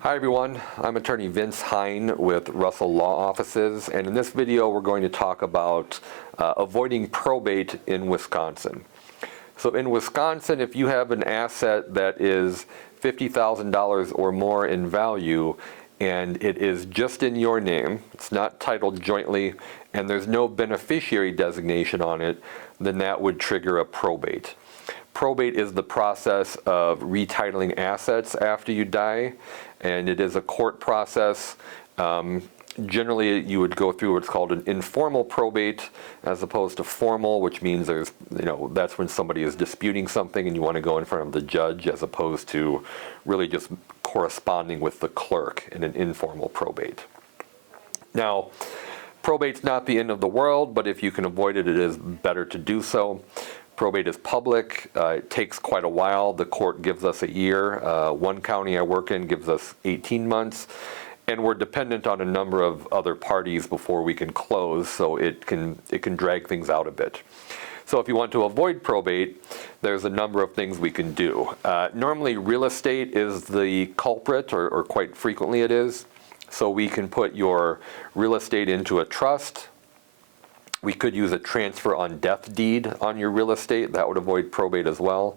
Hi everyone, I'm attorney Vince Hine with Russell Law Offices, and in this video we're going to talk about avoiding probate in Wisconsin. So in Wisconsin, if you have an asset that is $50,000 or more in value and it is just in your name, it's not titled jointly, and there's no beneficiary designation on it, then that would trigger a probate. Probate is the process of retitling assets after you die, and it is a court process. Generally, you would go through what's called an informal probate as opposed to formal, which means that's when somebody is disputing something and you want to go in front of the judge, as opposed to really just corresponding with the clerk in an informal probate. Now, probate's not the end of the world, but if you can avoid it, it is better to do so. Probate is public. It takes quite a while. The court gives us a year. One county I work in gives us 18 months. And we're dependent on a number of other parties before we can close, so it can drag things out a bit. So if you want to avoid probate, there's a number of things we can do. Normally, real estate is the culprit, or quite frequently it is. So we can put your real estate into a trust. We could use a transfer on death deed on your real estate. That would avoid probate as well.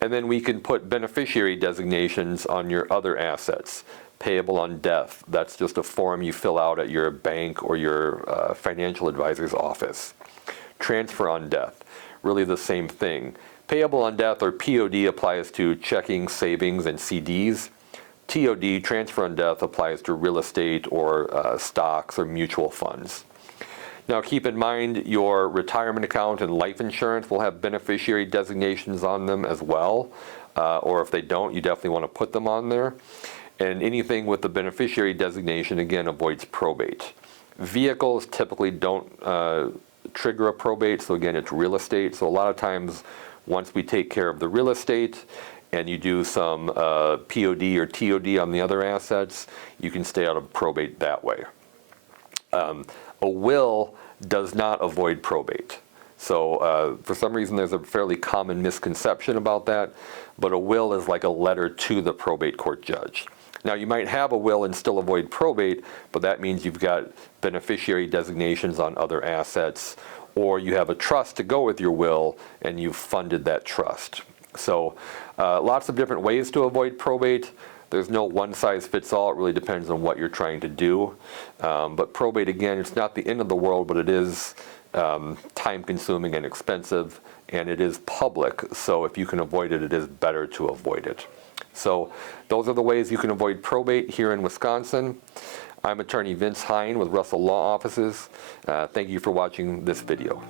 And then we can put beneficiary designations on your other assets. Payable on death, that's just a form you fill out at your bank or your financial advisor's office. Transfer on death, really the same thing. Payable on death, or POD, applies to checking, savings, and CDs. TOD, transfer on death, applies to real estate or stocks or mutual funds. Now keep in mind your retirement account and life insurance will have beneficiary designations on them as well, or if they don't, you definitely want to put them on there. And anything with the beneficiary designation, again, avoids probate. Vehicles typically don't trigger a probate, so again, it's real estate. So a lot of times, once we take care of the real estate and you do some POD or TOD on the other assets, you can stay out of probate that way. A will does not avoid probate. So for some reason there's a fairly common misconception about that, but a will is like a letter to the probate court judge. Now you might have a will and still avoid probate, but that means you've got beneficiary designations on other assets, or you have a trust to go with your will and you've funded that trust. So lots of different ways to avoid probate. There's no one-size-fits-all. It really depends on what you're trying to do. But probate, again, it's not the end of the world, but it is time-consuming and expensive, and it is public. So if you can avoid it, it is better to avoid it. So those are the ways you can avoid probate here in Wisconsin. I'm attorney Vince Hine with Russell Law Offices. Thank you for watching this video.